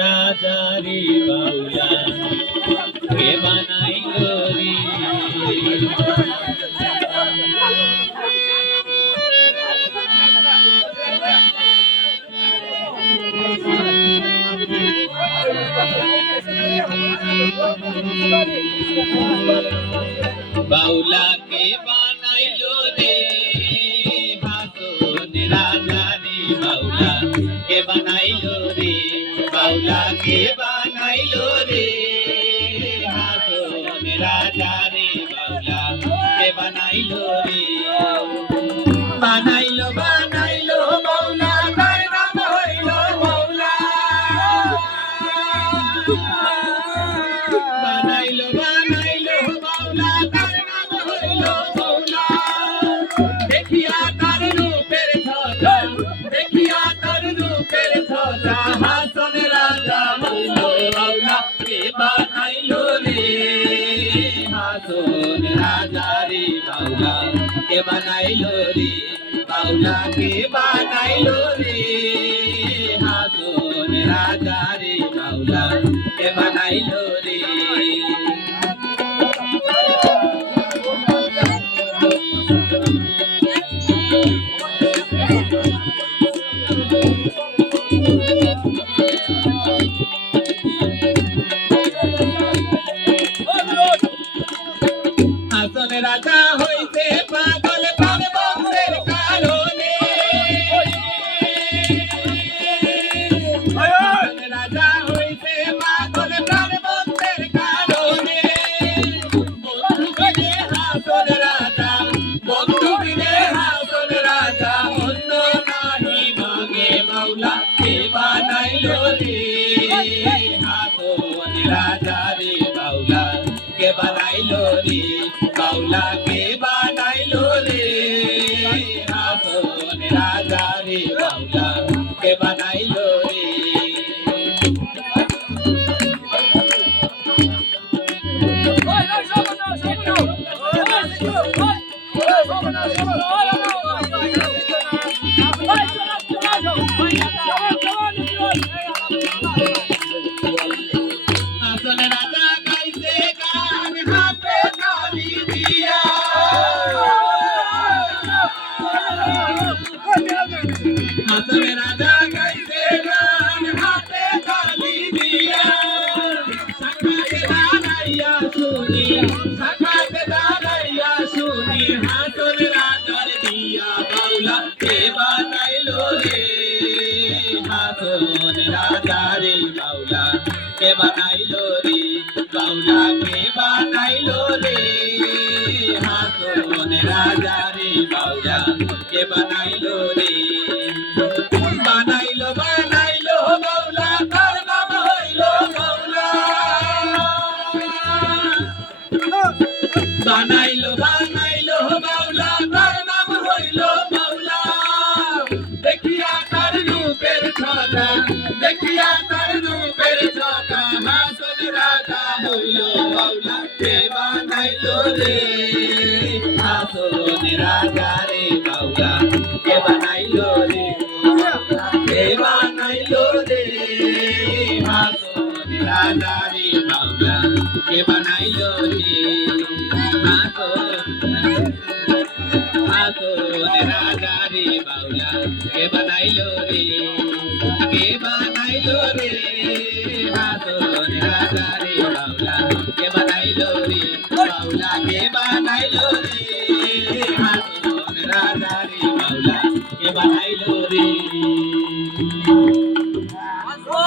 রাজারি বাউলা। কে বানাইল রে বাউলাকে বানাইলো বানাইলো রে বাউলাকে বানাইলো রে। হাত রাজা রে বাউলা কে বানাইলো রে। বানাইলো রে বাউলা কে বানাইলো রে। হাসন রাজা রে বাউলা কে বানাইলো রে। হাসন রাজা হইতে বানাইলো রে হাসন রাজা রে বাউলা কে বানাইলো রে বাউলা কে বানাইলো রে হাসন রাজা রে বাউলা কে বানাইলো রে হাসন কে বানাইলো রে বাউলা কে বানাইলো রে রে রাজা বাউলা কে বানাইলো রে? বানাইলো বানাইলো বাউলা তার নাম হইল বাউলা বানাইলো বানাইলো বাউলা তার নাম হইল বাউলা দেখিয়া তার রূপের ছটা, দেখিয়া তার রূপের ছটা, হাসন রাজা হইল বাউলা কে বানাইলো রে? বানাইলো রে হাসন রাজা রে বাউলা কে বানাইলো রে হাসন রাজা রে বাউলা কে বানাইলো রে কে বানাইলো রে হাসন রাজা রে বাউলা কে বানাইলো রে বাউলা কে বানাইলো রে হাসন রাজা রে বাউলা কে বানাইলো রে